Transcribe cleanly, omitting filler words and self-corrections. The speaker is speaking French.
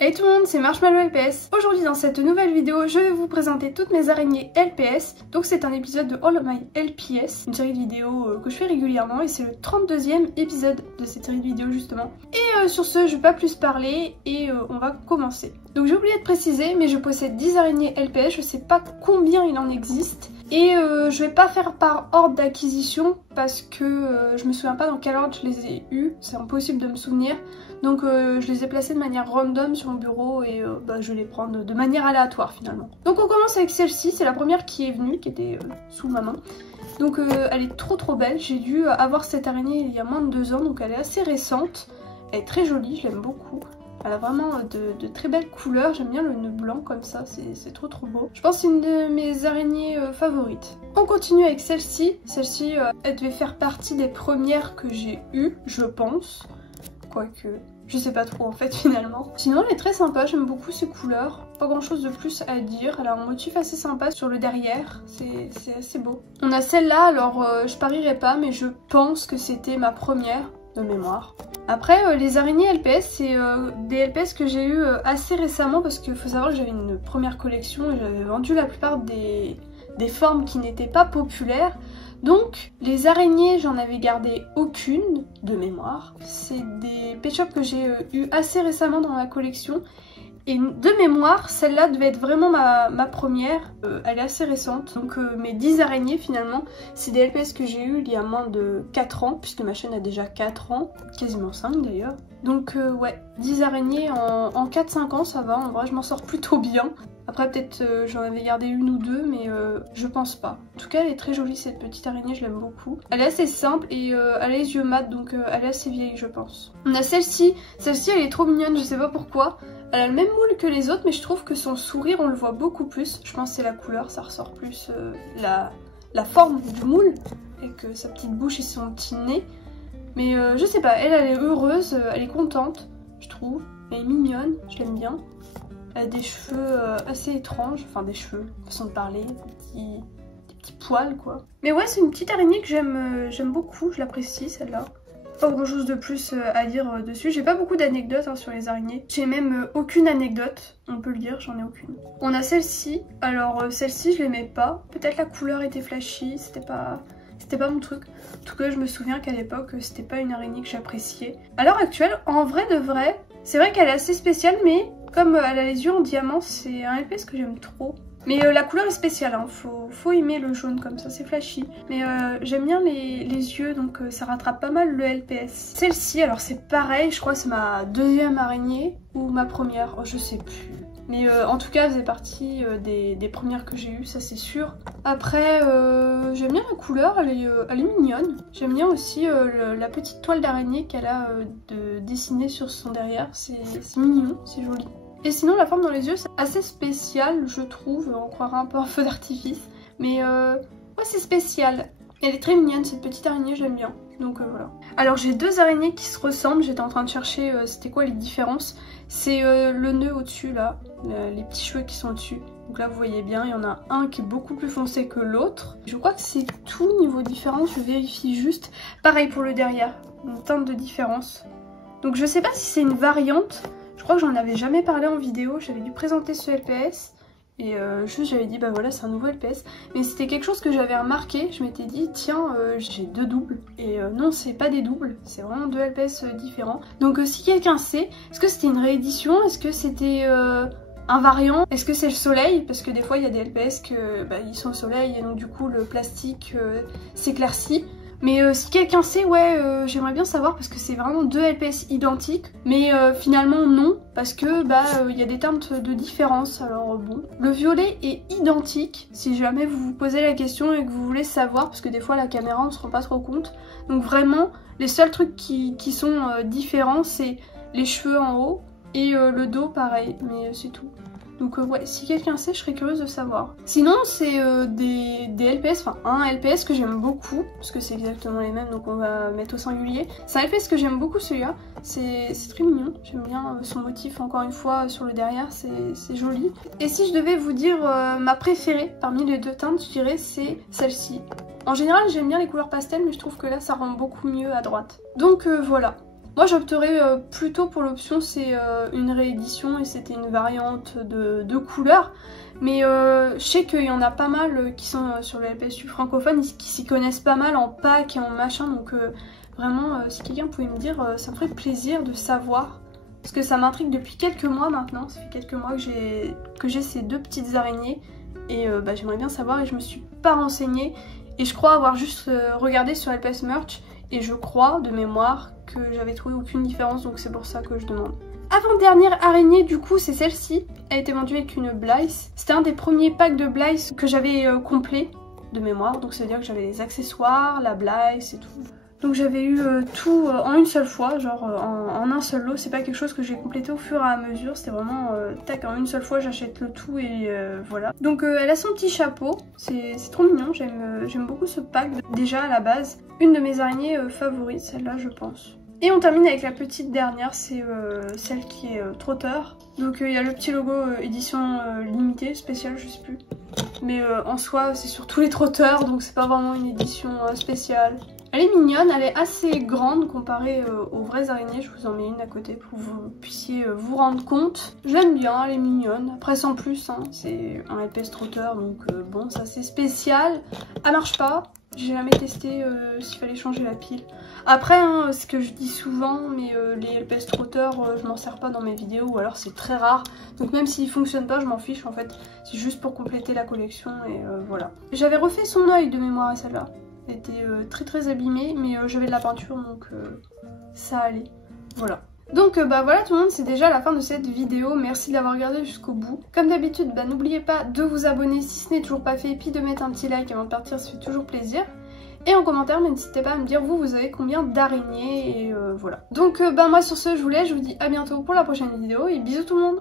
Hey tout le monde, c'est Marshmallow LPS. Aujourd'hui dans cette nouvelle vidéo, je vais vous présenter toutes mes araignées LPS. Donc c'est un épisode de All of My LPS, une série de vidéos que je fais régulièrement et c'est le 32e épisode de cette série de vidéos justement. Et sur ce, je vais pas plus parler et on va commencer. Donc j'ai oublié de préciser, mais je possède 10 araignées LPS, je sais pas combien il en existe. Et je vais pas faire par ordre d'acquisition parce que je me souviens pas dans quel ordre je les ai eues, c'est impossible de me souvenir. Donc je les ai placés de manière random sur mon bureau et je vais les prendre de manière aléatoire finalement. Donc on commence avec celle-ci, c'est la première qui est venue, qui était sous ma main. Donc elle est trop belle, j'ai dû avoir cette araignée il y a moins de 2 ans, donc elle est assez récente. Elle est très jolie, je l'aime beaucoup. Elle a vraiment de très belles couleurs, j'aime bien le nœud blanc comme ça, c'est trop beau. Je pense que c'est une de mes araignées favorites. On continue avec celle-ci. Celle-ci, elle devait faire partie des premières que j'ai eues, je pense. Quoique, je sais pas trop en fait finalement. Sinon elle est très sympa, j'aime beaucoup ses couleurs. Pas grand chose de plus à dire, elle a un motif assez sympa sur le derrière, c'est assez beau. On a celle-là, alors je parierai pas mais je pense que c'était ma première de mémoire. Après les araignées LPS, c'est des LPS que j'ai eu assez récemment parce qu'il faut savoir que j'avais une première collection et j'avais vendu la plupart des formes qui n'étaient pas populaires. Donc les araignées, j'en avais gardé aucune de mémoire. C'est des pet shops que j'ai eu assez récemment dans ma collection. Et de mémoire, celle-là devait être vraiment ma première. Elle est assez récente. Donc mes 10 araignées finalement, c'est des LPS que j'ai eu il y a moins de 4 ans. Puisque ma chaîne a déjà 4 ans. Quasiment 5 d'ailleurs. Donc ouais, 10 araignées en 4-5 ans, ça va. En vrai, je m'en sors plutôt bien. Après peut-être j'en avais gardé une ou deux, mais je pense pas. En tout cas, elle est très jolie cette petite araignée, je l'aime beaucoup. Elle est assez simple et elle a les yeux mat, donc elle est assez vieille je pense. On a celle-ci. Celle-ci elle est trop mignonne, je sais pas pourquoi. Elle a le même moule que les autres, mais je trouve que son sourire on le voit beaucoup plus. Je pense que c'est la couleur, ça ressort plus la forme du moule, avec sa petite bouche et son petit nez. Mais je sais pas, elle est heureuse, elle est contente, je trouve. Elle est mignonne, je l'aime bien. Elle a des cheveux assez étranges, enfin des cheveux, façon de parler, des petits poils quoi. Mais ouais, c'est une petite araignée que j'aime beaucoup, je l'apprécie celle-là. Pas grand chose de plus à dire dessus, j'ai pas beaucoup d'anecdotes sur les araignées. J'ai même aucune anecdote, on peut le dire, j'en ai aucune. On a celle-ci, alors celle-ci je l'aimais pas, peut-être la couleur était flashy, c'était pas mon truc. En tout cas je me souviens qu'à l'époque c'était pas une araignée que j'appréciais. À l'heure actuelle, en vrai de vrai, c'est vrai qu'elle est assez spéciale mais comme elle a les yeux en diamant, c'est un LPS que j'aime trop. Mais la couleur est spéciale, hein. Faut aimer le jaune comme ça, c'est flashy. Mais j'aime bien les yeux, donc ça rattrape pas mal le LPS. Celle-ci, alors c'est pareil, je crois que c'est ma deuxième araignée ou ma première, oh, je sais plus. Mais en tout cas, elle faisait partie des premières que j'ai eues, ça c'est sûr. Après, j'aime bien la couleur, elle est mignonne. J'aime bien aussi la petite toile d'araignée qu'elle a dessinée sur son derrière, c'est mignon, c'est joli. Et sinon la forme dans les yeux c'est assez spécial je trouve, on croirait un peu un feu d'artifice. Mais ouais c'est spécial. Elle est très mignonne cette petite araignée, j'aime bien. Donc voilà. Alors j'ai deux araignées qui se ressemblent, j'étais en train de chercher c'était quoi les différences. C'est le nœud au-dessus là, les petits cheveux qui sont au-dessus. Donc là vous voyez bien, il y en a un qui est beaucoup plus foncé que l'autre. Je crois que c'est tout niveau différence, je vérifie juste. Pareil pour le derrière, une teinte de différence. Donc je sais pas si c'est une variante. Je crois que j'en avais jamais parlé en vidéo, j'avais dû présenter ce LPS et juste j'avais dit bah voilà c'est un nouveau LPS. Mais c'était quelque chose que j'avais remarqué, je m'étais dit tiens j'ai deux doubles. Et non c'est pas des doubles, c'est vraiment deux LPS différents. Donc si quelqu'un sait, est-ce que c'était une réédition, est-ce que c'était un variant, est-ce que c'est le soleil? Parce que des fois il y a des LPS que ils sont au soleil et donc du coup le plastique s'éclaircit. Mais si quelqu'un sait, ouais, j'aimerais bien savoir parce que c'est vraiment deux LPS identiques. Mais finalement non, parce que y a des teintes de différence, alors bon. Le violet est identique, si jamais vous vous posez la question et que vous voulez savoir, parce que des fois la caméra on se rend pas trop compte. Donc vraiment, les seuls trucs qui sont différents, c'est les cheveux en haut et le dos pareil, mais c'est tout. Donc ouais, si quelqu'un sait, je serais curieuse de savoir. Sinon, c'est des LPS, enfin un LPS que j'aime beaucoup, parce que c'est exactement les mêmes, donc on va mettre au singulier. C'est un LPS que j'aime beaucoup celui-là, c'est très mignon, j'aime bien son motif encore une fois sur le derrière, c'est joli. Et si je devais vous dire ma préférée parmi les deux teintes, je dirais c'est celle-ci. En général, j'aime bien les couleurs pastel, mais je trouve que là, ça rend beaucoup mieux à droite. Donc voilà. Moi j'opterais plutôt pour l'option c'est une réédition et c'était une variante de couleurs. Mais je sais qu'il y en a pas mal qui sont sur le LPSU francophone, qui s'y connaissent pas mal en pack et en machin. Donc vraiment si quelqu'un pouvait me dire, ça me ferait plaisir de savoir. Parce que ça m'intrigue depuis quelques mois maintenant, ça fait quelques mois que j'ai ces deux petites araignées. Et j'aimerais bien savoir et je me suis pas renseignée. Et je crois avoir juste regardé sur LPS Merch. Et je crois, de mémoire, que j'avais trouvé aucune différence, donc c'est pour ça que je demande. Avant-dernière araignée, du coup, c'est celle-ci. Elle a été vendue avec une Blyce. C'était un des premiers packs de Blyce que j'avais complet, de mémoire. Donc ça veut dire que j'avais les accessoires, la Blyce et tout. Donc j'avais eu tout en une seule fois, genre en un seul lot. C'est pas quelque chose que j'ai complété au fur et à mesure. C'était vraiment tac, en une seule fois j'achète le tout et voilà. Donc elle a son petit chapeau, c'est trop mignon. J'aime beaucoup ce pack déjà à la base. Une de mes araignées favorites, celle-là je pense. Et on termine avec la petite dernière, c'est celle qui est trotteur. Donc il y a le petit logo édition limitée, spéciale, je sais plus. Mais en soi c'est sur tous les trotteurs, donc c'est pas vraiment une édition spéciale. Elle est mignonne, elle est assez grande comparée aux vraies araignées. Je vous en mets une à côté pour que vous puissiez vous rendre compte. J'aime bien, elle est mignonne. Après sans plus, hein, c'est un LPS trotteur, donc bon, ça c'est spécial. Elle marche pas. J'ai jamais testé s'il fallait changer la pile. Après, hein, ce que je dis souvent, mais les LPS trotteurs, je m'en sers pas dans mes vidéos ou alors c'est très rare. Donc même s'ils fonctionnent pas, je m'en fiche en fait. C'est juste pour compléter la collection et voilà. J'avais refait son œil de mémoire à celle-là. Elle était très abîmée, mais j'avais de la peinture donc ça allait. Voilà. Donc voilà tout le monde, c'est déjà la fin de cette vidéo. Merci d'avoir regardé jusqu'au bout. Comme d'habitude, n'oubliez pas de vous abonner si ce n'est toujours pas fait, et puis de mettre un petit like avant de partir, ça fait toujours plaisir. Et en commentaire, n'hésitez pas à me dire vous avez combien d'araignées et voilà. Donc moi sur ce, je vous laisse, je vous dis à bientôt pour la prochaine vidéo et bisous tout le monde.